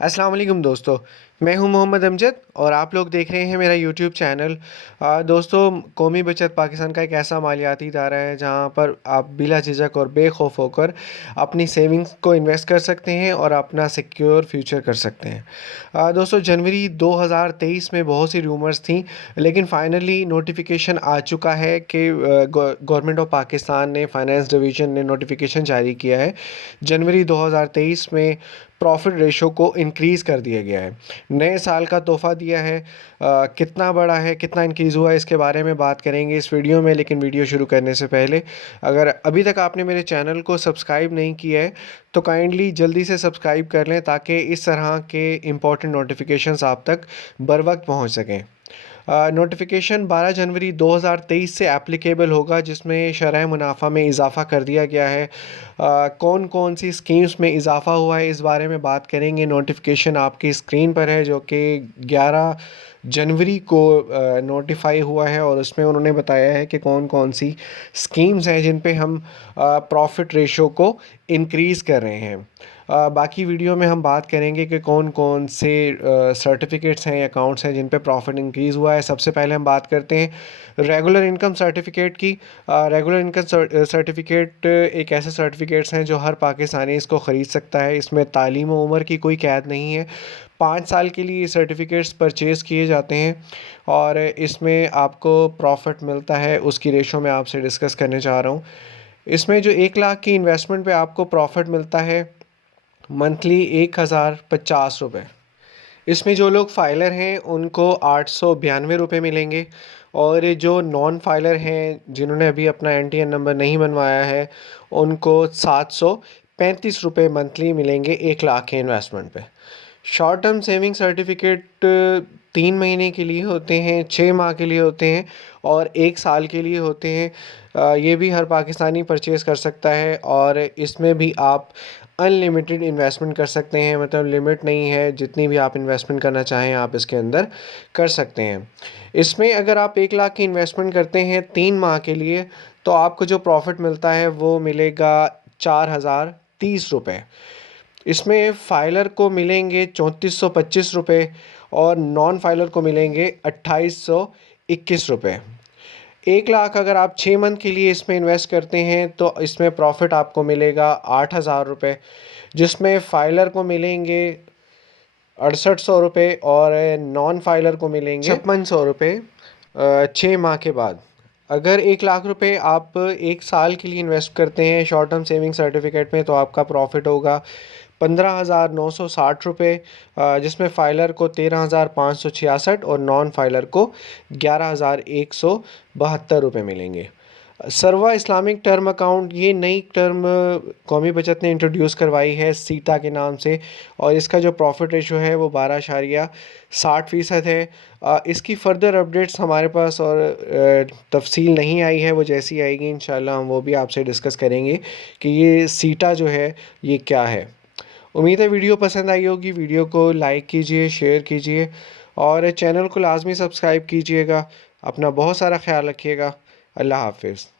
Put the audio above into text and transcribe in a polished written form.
अस्सलाम वालेकुम दोस्तों, मैं हूं मोहम्मद अमजद और आप लोग देख रहे हैं मेरा यूट्यूब चैनल। दोस्तों, कौमी बचत पाकिस्तान का एक ऐसा मालियाती इदारा है जहां पर आप बिला झिझक और बेखौफ होकर अपनी सेविंग्स को इन्वेस्ट कर सकते हैं और अपना सिक्योर फ्यूचर कर सकते हैं। दोस्तों, जनवरी 2023 में बहुत सी रूमर्स थी, लेकिन फाइनली नोटिफिकेशन आ चुका है कि गवर्नमेंट ऑफ पाकिस्तान ने फाइनेंस डिवीज़न ने नोटिफिकेशन जारी किया है। जनवरी 2023 में प्रॉफिट रेशो को इंक्रीज़ कर दिया गया है, नए साल का तोहफ़ा दिया है। कितना बड़ा है, कितना इंक्रीज़ हुआ है, इसके बारे में बात करेंगे इस वीडियो में। लेकिन वीडियो शुरू करने से पहले, अगर अभी तक आपने मेरे चैनल को सब्सक्राइब नहीं किया है तो काइंडली जल्दी से सब्सक्राइब कर लें, ताकि इस तरह के इम्पोर्टेंट नोटिफिकेशंस आप तक बर वक्त पहुँच सकें। नोटिफिकेशन 12 जनवरी 2023 से एप्लीकेबल होगा, जिसमें शरह मुनाफा में इजाफ़ा कर दिया गया है। कौन कौन सी स्कीम्स में इजाफ़ा हुआ है, इस बारे में बात करेंगे। नोटिफिकेशन आपकी स्क्रीन पर है, जो कि 11 जनवरी को नोटिफाई हुआ है, और उसमें उन्होंने बताया है कि कौन कौन सी स्कीम्स हैं जिन पे हम प्रॉफिट रेशो को इंक्रीज़ कर रहे हैं। बाकी वीडियो में हम बात करेंगे कि कौन कौन से सर्टिफिकेट्स हैं, अकाउंट्स हैं जिन पे प्रॉफिट इंक्रीज़ हुआ है। सबसे पहले हम बात करते हैं रेगुलर इनकम सर्टिफिकेट की। रेगुलर इनकम सर्टिफिकेट एक ऐसे सर्टिफिकेट्स हैं जो हर पाकिस्तानी इसको ख़रीद सकता है। इसमें तालीम व उम्र की कोई कैद नहीं है। 5 साल के लिए ये सर्टिफिकेट्स परचेज़ किए जाते हैं और इसमें आपको प्रॉफिट मिलता है। उसकी रेशो मैं आपसे डिस्कस करने जा रहा हूँ। इसमें जो 1 लाख की इन्वेस्टमेंट पे आपको प्रॉफिट मिलता है मंथली 1050 रुपये। इसमें जो लोग फाइलर हैं उनको 892 रुपये मिलेंगे, और जो नॉन फाइलर हैं जिन्होंने अभी अपना NTN नंबर नहीं बनवाया है उनको 735 रुपये मंथली मिलेंगे 1 लाख के इन्वेस्टमेंट पे। शॉर्ट टर्म सेविंग सर्टिफिकेट 3 महीने के लिए होते हैं, 6 माह के लिए होते हैं और 1 साल के लिए होते हैं। ये भी हर पाकिस्तानी परचेज़ कर सकता है, और इसमें भी आप अनलिमिटेड इन्वेस्टमेंट कर सकते हैं। मतलब लिमिट नहीं है, जितनी भी आप इन्वेस्टमेंट करना चाहें आप इसके अंदर कर सकते हैं। इसमें अगर आप 1 लाख की इन्वेस्टमेंट करते हैं 3 माह के लिए, तो आपको जो प्रॉफिट मिलता है वो मिलेगा 4030 रुपये। इसमें फाइलर को मिलेंगे 3425 रुपये और नॉन फाइलर को मिलेंगे 2821 रुपये। 1 लाख अगर आप 6 मंथ के लिए इसमें इन्वेस्ट करते हैं तो इसमें प्रॉफिट आपको मिलेगा 8000 रुपये, जिसमें फाइलर को मिलेंगे 6800 रुपये और नॉन फाइलर को मिलेंगे 5600 रुपये 6 माह के बाद। अगर 1 लाख रुपए आप 1 साल के लिए इन्वेस्ट करते हैं शॉर्ट टर्म सेविंग सर्टिफिकेट में, तो आपका प्रॉफिट होगा 15,960 रुपये, जिसमें फ़ाइलर को 13,566 और नॉन फाइलर को 11,172 रुपये मिलेंगे। सर्वा इस्लामिक टर्म अकाउंट, ये नई टर्म कौमी बचत ने इंट्रोड्यूस करवाई है सीटा के नाम से, और इसका जो प्रॉफिट रेशो है वो 12.60% है। इसकी फ़र्दर अपडेट्स हमारे पास और तफसील नहीं आई है, वो जैसी आएगी इंशाल्लाह हम वो भी आपसे डिस्कस करेंगे कि ये सीटा जो है ये क्या है। उम्मीद है वीडियो पसंद आई होगी। वीडियो को लाइक कीजिए, शेयर कीजिए और चैनल को लाजमी सब्सक्राइब कीजिएगा। अपना बहुत सारा ख्याल रखिएगा। अल्लाह हाफिज़।